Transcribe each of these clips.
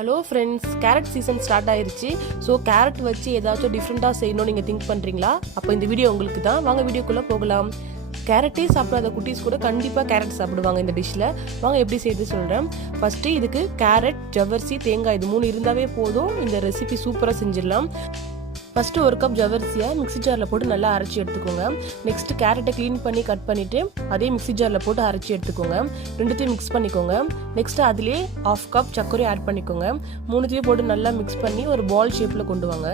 Hello friends, carrot season start ஆயிருச்சு. So carrot வச்சு ஏதாச்சும் டிஃப்ரெண்ட்டாக செய்யணும்னு நீங்கள் திங்க் பண்ணுறீங்களா? அப்போ இந்த வீடியோ உங்களுக்கு தான். வாங்க வீடியோக்குள்ளே போகலாம். கேரட்டே சாப்பிடாத குட்டீஸ் கூட கண்டிப்பாக கேரட் சாப்பிடுவாங்க இந்த டிஷ்ஷில். வாங்க எப்படி செய்து சொல்கிறேன். ஃபஸ்ட்டு இதுக்கு கேரட், ஜவ்வரிசி, தேங்காய் இது 3 இருந்தாவே போதும். இந்த ரெசிபி சூப்பராக செஞ்சிடலாம். ஃபஸ்ட்டு 1 கப் ஜவ்வரிசியை மிக்ஸி ஜாரில் போட்டு நல்லா அரைச்சி எடுத்துக்கோங்க. நெக்ஸ்ட்டு கேரட்டை க்ளீன் பண்ணி கட் பண்ணிவிட்டு அதே மிக்ஸி ஜாரில் போட்டு அரைச்சி எடுத்துக்கோங்க. ரெண்டுத்தையும் மிக்ஸ் பண்ணிக்கோங்க. நெக்ஸ்ட்டு அதிலே 1/2 கப் சர்க்கரையும் ஆட் பண்ணிக்கோங்க. 3த்தையும் போட்டு நல்லா மிக்ஸ் பண்ணி ஒரு பால் ஷேப்பில் கொண்டு வாங்க.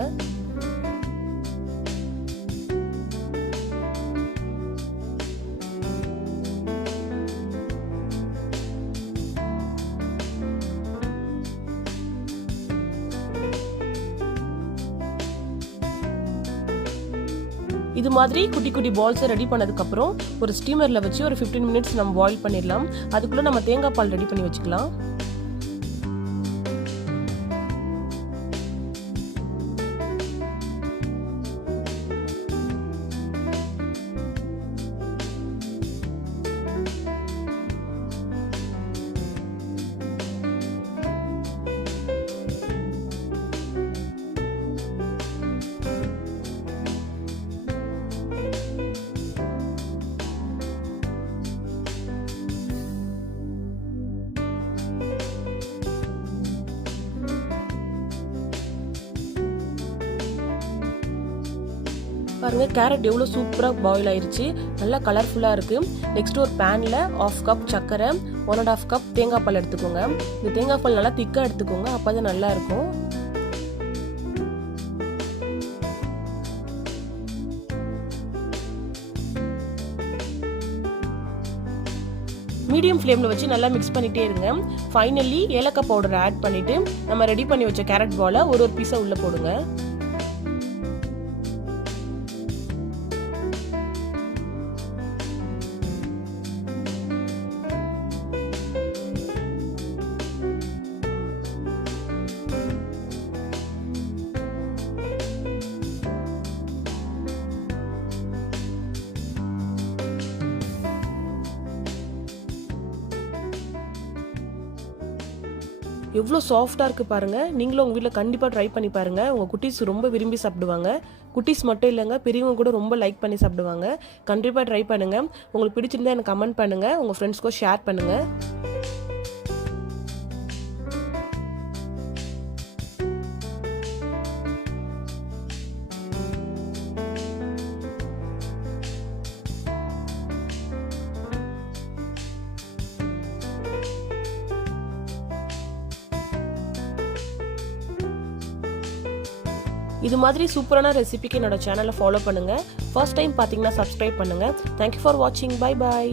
இது மாதிரி குட்டி குட்டி பால்ஸை ரெடி பண்ணதுக்கப்புறம் ஒரு ஸ்டீமரில் வச்சு ஒரு 15 மினிட்ஸ் நம்ம பாயில் பண்ணிடலாம். அதுக்குள்ளே நம்ம தேங்காய் பால் ரெடி பண்ணி வச்சுக்கலாம். பாருங்க, கேரட் எவ்வளோ சூப்பராக பாயில் ஆயிடுச்சு. நல்லா கலர்ஃபுல்லாக இருக்குது. நெக்ஸ்ட் ஒரு பேனில் 1/2 கப் சர்க்கரை, 1.5 கப் தேங்காய் பால் எடுத்துக்கோங்க. இந்த தேங்காய் பால் நல்லா திக்காக எடுத்துக்கோங்க, அப்போ தான் நல்லா இருக்கும். மீடியம் ஃப்ளேமில் வச்சு நல்லா மிக்ஸ் பண்ணிகிட்டே இருங்க. ஃபைனலி ஏலக்காய் பவுடர் ஆட் பண்ணிவிட்டு நம்ம ரெடி பண்ணி வச்ச கேரட் பாலை ஒரு பீஸை உள்ளே போடுங்க. எவ்வளோ சாஃப்டாக இருக்குது பாருங்கள். நீங்களும் உங்கள் வீட்டில் கண்டிப்பாக ட்ரை பண்ணி பாருங்கள். உங்கள் குட்டீஸ் ரொம்ப விரும்பி சாப்பிடுவாங்க. குட்டீஸ் மட்டும் இல்லைங்க, பெரியவங்க கூட ரொம்ப லைக் பண்ணி சாப்பிடுவாங்க. கண்டிப்பாக ட்ரை பண்ணுங்கள். உங்களுக்கு பிடிச்சிருந்தா எனக்கு கமெண்ட் பண்ணுங்கள். உங்கள் ஃப்ரெண்ட்ஸ்க்கும் ஷேர் பண்ணுங்கள். இது மாதிரி சூப்பரான ரெசிபிக்கு என்னோட சேனலை ஃபாலோ பண்ணுங்கள். ஃபர்ஸ்ட் டைம் பார்த்தீங்கன்னா சப்ஸ்கிரைப் பண்ணுங்கள். தேங்க்யூ ஃபார் வாட்சிங். Bye bye.